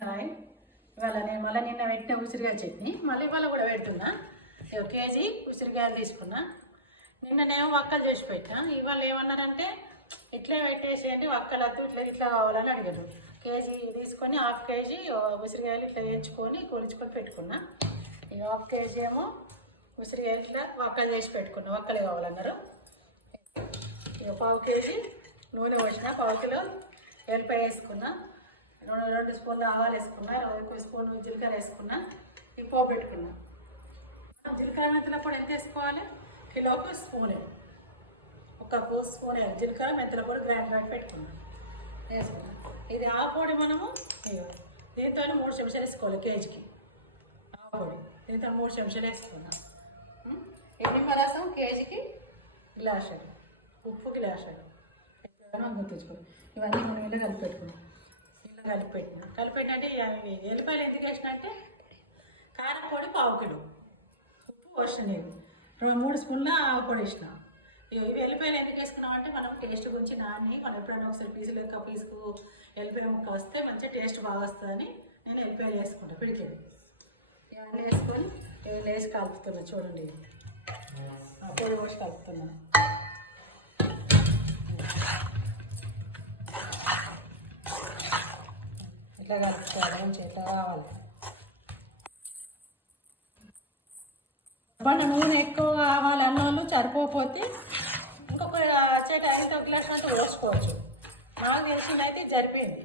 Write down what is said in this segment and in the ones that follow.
Hi. ఇవాళ నేను మళ్ళీ నిన్న పెట్టిన ఉసిరికాయ చట్నీ మళ్ళీ ఇవాళ కూడా పెడుతున్నా. 1 కేజీ ఉసిరికాయలు తీసుకున్నా. నిన్ననేమో వక్కలు చేసి పెట్టినా. ఇవాళ ఏమన్నారంటే ఇట్లే పెట్టేసేయండి, వక్కలద్దు ఇట్లా ఇట్లా కావాలని అడిగారు. కేజీ తీసుకొని 1/2 కేజీ ఉసిరికాయలు ఇట్లా వేయించుకొని కొలుచుకొని పెట్టుకున్నా. ఇక 1/2 కేజీ ఏమో ఉసిరికాయలు ఇట్లా వక్కలు చేసి పెట్టుకున్నా. వక్కలే కావాలన్నారు. ఇక 1/2 కేజీ నూనె పోసిన, 1/2 కిలో ఎల్లిపాయ వేసుకున్నా, 2 స్పూన్లు ఆవాలు వేసుకున్నా, 1 స్పూన్ జీలకర్ర వేసుకున్నా. ఇవి పోపు పెట్టుకున్నా. జీలకర్ర మెంతుల పొడి ఎంత వేసుకోవాలి? కిలోకి స్పూనే, 1 స్పూన్ జీలకర్ర మెంతుల పొడి గ్రైండర్ పెట్టుకున్నా వేసుకున్నా. ఇది ఆ పొడి మనము దీంతో 3 చెంచాలు వేసుకోవాలి. కేజీకి ఆ పొడి దీంతో 3 చెంచాలు వేసుకున్నా. ఈ నిమ్మరసం కేజీకి గ్లాసులు, ఉప్పు గ్లాసులు గుర్తుంచుకోండి. ఇవన్నీ మనం ఇలా కలిపి పెట్టుకున్నాం. కలిపెట్టినంటే ఎల్లిపాయలు ఎందుకు వేసిన అంటే కారం పొడి 1/2 కిలో, ఉప్పు పోసిన, నేను 3 స్పూన్ల పొడి వేసిన. ఇవి ఎల్లిపాయలు ఎందుకు వేసుకున్నాం అంటే మనం టేస్ట్ గురించి మనం ఎప్పుడైనా ఒకసారి పీసుకు ఎల్లిపాయ ముక్క వస్తే మంచిగా టేస్ట్ బాగా వస్తుందని నేను ఎల్లిపాయలు వేసుకుంటాను. పిడికేది ఇవన్నీ వేసుకొని వేసి కలుపుతున్నా. చూడండి, పొడి పోసి కలుపుతున్నాను. ఇట్లా కలుపుకోవాలి, మంచిగా ఇట్లా రావాలి. బండ నూనె ఎక్కువ కావాలి అన్నోళ్ళు సరిపోతే ఇంకొక చేట ఎంత గ్లాస్ అంతా పోసుకోవచ్చు. నాకు తెలిసింది అయితే జరిపోయింది.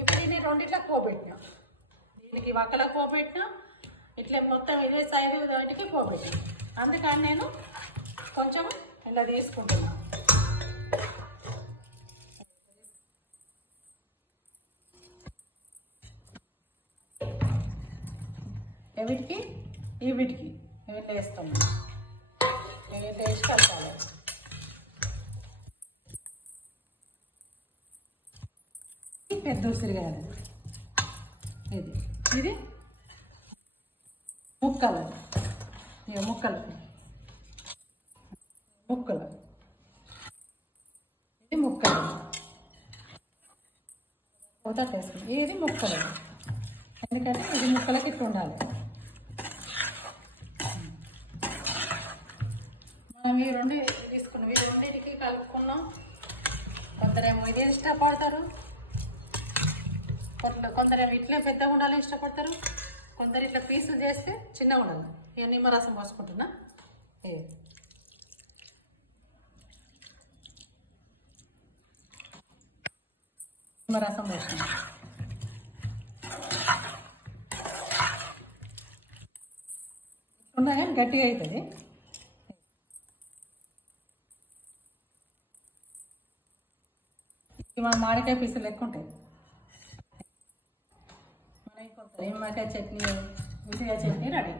ఇప్పుడు నేను రెండిట్లా పోపెట్టినా, దీనికి వక్కలకు పోపెట్టినా, ఇట్లా మొత్తం ఇదే సైజు వాటికి పోపెట్టినా. అందుకని నేను కొంచెం ఇలా తీసుకుంటున్నా. వీటికి వీటికి వీళ్ళు వేస్తాము. వీళ్ళు వేసి కలపాలి. పెద్ద ఉసిరికాయలు ఇది ముక్కలు, ఇక ముక్కలు ఇది ముక్కలు పోతాట్ వేసుకుని ఇది ముక్కలు. ఎందుకంటే ఇది ముక్కలకి ఇట్లా ఉండాలి. మనం ఈ రెండు తీసుకున్నాం, ఈ రెండింటికి కలుపుకున్నాం. కొందరేమో ఇది ఇష్టపడతారు, కొందరేమో ఇట్లా పెద్దగా ఉండాలని ఇష్టపడతారు, కొందరు ఇట్లా పీసులు చేస్తే చిన్నగా ఉండాలి. ఇక నిమ్మరసం పోసుకుంటున్నా. నిమ్మరసం పోసిన ఉన్నా కానీ గట్టిగా అవుతుంది. మన మామిడికాయ పీసులు లెక్క ఉంటాయి. మన నిమ్మకాయ చట్నీ, ఉసిరికాయ చట్నీ రెడీ.